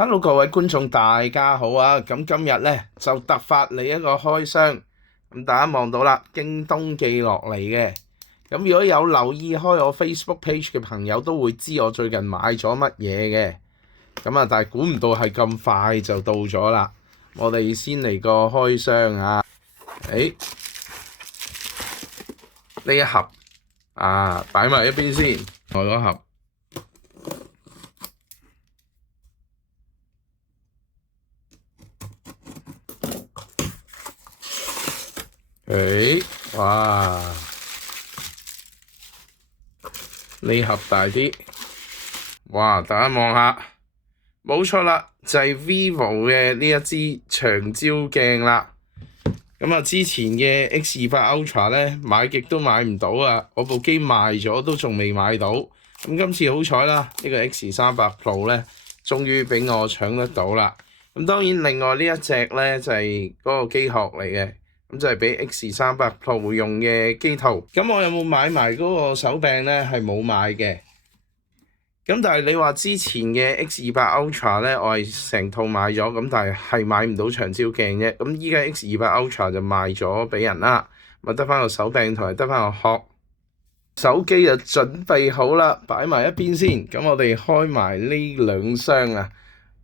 Hello，各位觀眾大家好啊！咁今日咧就突發嚟一個開箱，咁大家望到啦，京東寄落嚟嘅。咁如果有留意開我 Facebook page 嘅朋友都會知我最近買咗乜嘢嘅。咁啊，但係估唔到係咁快就到咗啦。我哋先嚟個開箱啊！呢一盒啊，擺埋一邊先，我嗰盒。哇！呢盒大啲，哇！大家望下，冇錯啦，就係 Vivo 嘅呢一支長焦鏡啦。咁啊，之前嘅 X28 Ultra 咧買極都買唔到啊，我部機賣咗都仲未買到。咁今次好彩啦，呢個 X38 Pro 咧終於俾我搶得到啦。咁當然另外呢一隻咧就係嗰個機殼嚟嘅。咁就係俾 X38 Pro 會用嘅機套。咁我有冇買埋嗰個手柄咧？係冇買嘅。咁但係你話之前嘅 X28 Ultra 咧，我係成套買咗，咁但係買唔到長焦鏡啫。咁依家 X28 Ultra 就賣咗俾人啦，咪得翻個手柄同埋得翻個殼。手機就準備好啦，擺埋一邊先。咁我哋開埋呢兩箱啊。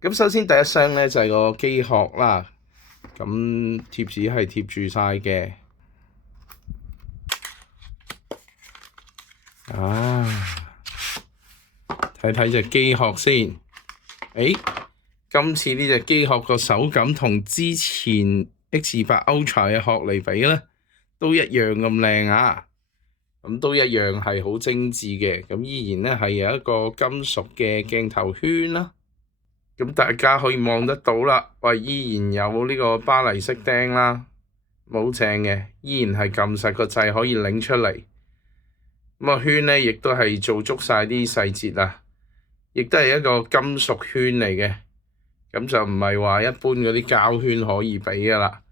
咁首先第一箱咧就係個機殼啦。咁貼紙係貼住晒嘅，睇睇隻機殼先。今次呢隻機殼個手感同之前 X28 Ultra 嘅殼嚟比咧，都一樣咁靚啊！咁都一樣係好精緻嘅，咁依然咧係有一個金屬嘅鏡頭圈啦。咁大家可以望得到啦，喂，依然有呢個巴黎式釘啦，冇正嘅，依然係撳實個掣可以擰出嚟。咁個圈咧，亦都係做足晒啲細節啊，亦都係一個金屬圈嚟嘅，咁就唔係話一般嗰啲膠圈可以比噶啦。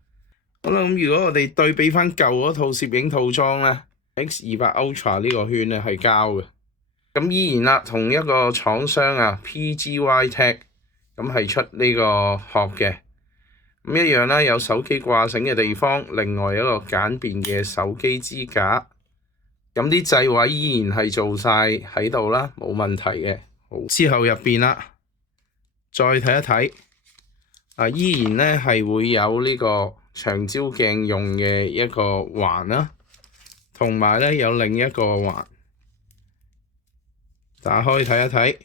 好啦，咁如果我哋對比翻舊嗰套攝影套裝咧，X28 Ultra 呢個圈咧係膠嘅，咁依然啦，同一個廠商啊 PGY-TECH。咁係出呢個殼嘅，咁一樣啦，有手機掛繩嘅地方，另外有一個簡便嘅手機支架，咁啲掣位依然係做晒喺度啦，冇問題嘅。好，之後入邊啦，再睇一睇，依然咧係會有呢個長焦鏡用嘅一個環啦，同埋咧有另一個環，打開睇一睇。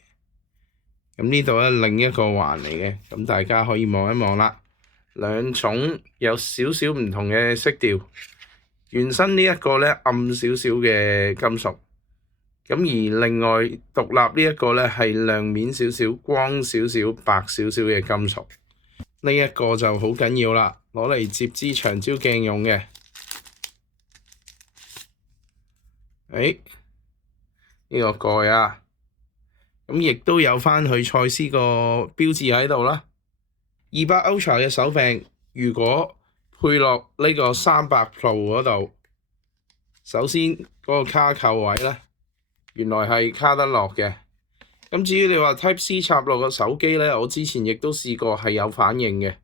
咁呢度咧另一個環嚟嘅，咁大家可以望一望啦。兩種有少少唔同嘅色調，原身呢一個咧暗少少嘅金屬，咁而另外獨立呢一個咧係亮面少少、光少少、白少少嘅金屬。呢一個就好緊要啦，攞嚟接支長焦鏡用嘅。呢個蓋啊！咁亦都有翻佢蔡司個標誌喺度啦。28 Ultra 嘅手柄，如果配落呢個300 Pro 嗰度，首先嗰個卡扣位咧，原來係卡得落嘅。咁至於你話 Type C 插落個手機咧，我之前亦都試過係有反應嘅。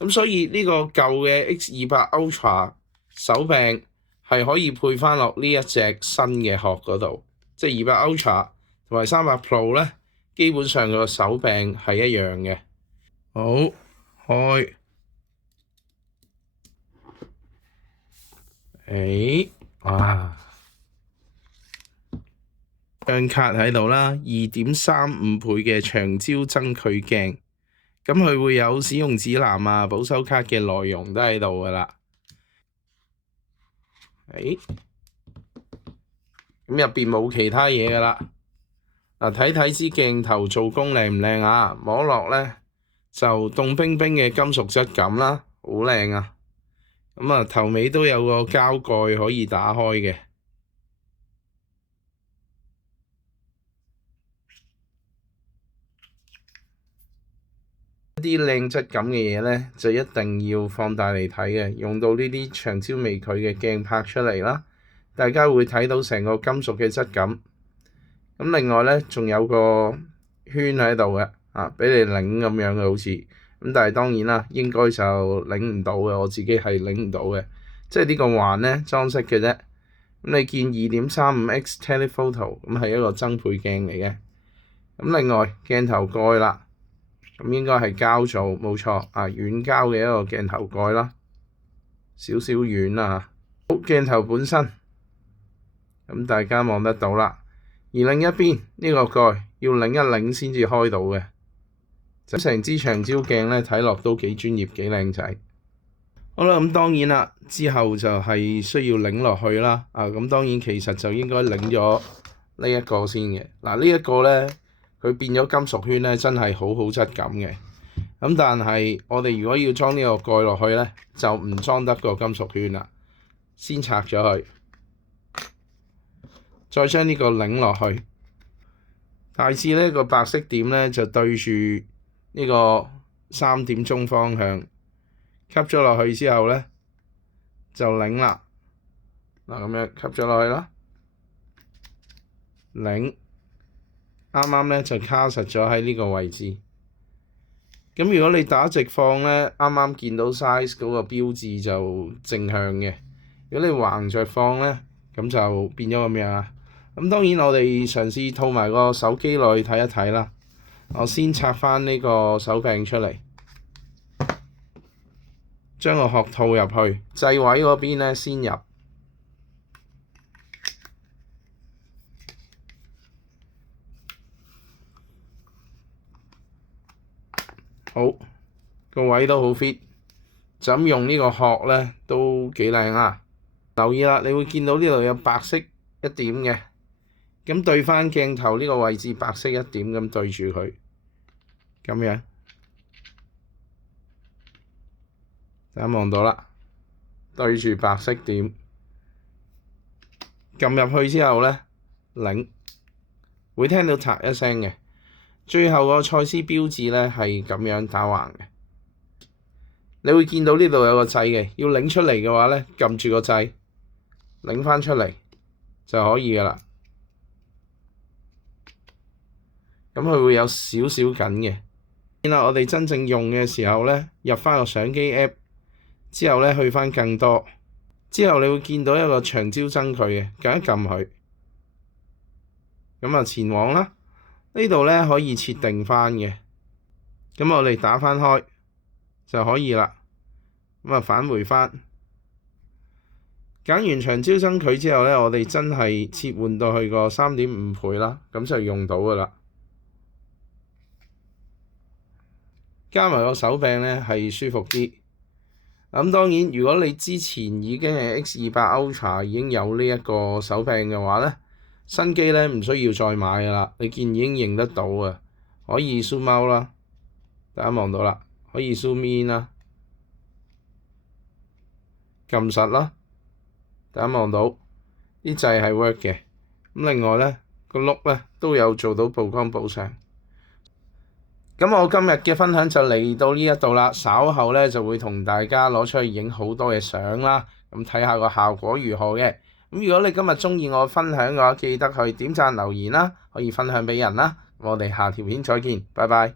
咁所以呢個舊嘅 X28 Ultra 手柄係可以配翻落呢一隻新嘅殼嗰度，即係28 Ultra。同埋300 Pro 咧，基本上個手柄係一樣嘅。好，開，哇！張卡喺度啦，2.35倍嘅長焦增距鏡，咁佢會有使用指南啊、保修卡嘅內容都喺度噶啦。咁入邊冇其他嘢噶啦。睇睇支鏡頭做工靚唔靚啊？摸落咧就凍冰冰嘅金屬質感啦，好靚啊！咁啊頭尾都有個膠蓋可以打開嘅。一啲靚質感嘅嘢咧，就一定要放大嚟睇嘅，用到呢啲長焦微距嘅鏡拍出嚟啦，大家會睇到成個金屬嘅質感。咁另外咧，仲有個圈喺度嘅，俾你擰咁樣嘅好似，咁但係當然啦，應該就擰唔到嘅，我自己係擰唔到嘅，即係呢個環咧裝飾嘅啫。咁你見 2.35x telephoto 咁係一個增倍鏡嚟嘅。咁另外鏡頭蓋啦，咁應該係膠做，冇錯軟膠嘅一個鏡頭蓋啦，少少軟啦嚇。好，鏡頭本身，咁大家望得到啦。而另一邊呢個蓋要擰一擰先至開到嘅，就成支長焦鏡咧睇落都幾專業幾靚仔。好啦，咁當然啦，之後就係需要擰落去啦。咁當然其實就應該擰咗呢一個先嘅。呢一個咧，佢變咗金屬圈咧，真係好好質感嘅。咁但係我哋如果要裝呢個蓋落去咧，就唔裝得個金屬圈啦。先拆咗佢，再將呢個擰落去。大致呢個白色點咧就對住呢個3點鐘方向。吸咗落去之後咧，就擰啦。咁樣吸咗落去啦，擰啱啱咧就卡實咗喺呢個位置。咁如果你打直放咧，啱啱見到 size 嗰個標誌就正向嘅。如果你橫着放咧，咁就變咗咁樣啊。咁當然我哋嘗試套埋個手機落去睇一睇啦。我先拆翻呢個手柄出嚟。將個殼套入去，掣位嗰邊咧先入。好，個位都好 fit，就咁用呢個殼咧都幾靚啊！留意啦，你會見到呢度有白色一點嘅，咁對翻鏡頭呢個位置白色一點咁對住佢，咁樣。大家望到啦，對住白色點，撳入去之後咧，擰，會聽到嚓一聲嘅。最後個蔡司標誌咧係咁樣打橫嘅。你會見到呢度有個掣嘅，要擰出嚟嘅話咧，撳住個掣，擰翻出嚟就可以噶啦。咁佢會有少少緊嘅。然後我哋真正用嘅時候咧，入翻個相機 app。之後咧去翻更多，之後你會見到一個長焦增距嘅，撳一撳佢，咁前往啦。呢度咧可以設定翻嘅，咁我哋打翻開就可以啦。咁返回翻，揀完長焦增距之後咧，我哋真係切換到去個3.5倍啦，咁就用到噶啦。加埋個手柄咧係舒服啲。咁當然，如果你之前已經係 X200 Ultra 已經有呢一個手柄嘅話咧，新機咧唔需要再買噶啦。你見已經認得到啊，可以 zoom out 啦，大家望到啦，可以 zoom in 啦，撳實啦，大家望到啲掣係 work 嘅。咁另外咧個轆咧都有做到曝光補償。咁我今日嘅分享就嚟到呢一度啦，稍後咧就會同大家攞出去影好多嘅相啦，咁睇下個效果如何嘅。咁如果你今日鍾意我分享嘅話，記得去點讚留言啦，可以分享俾人啦。我哋下條片再見，拜拜。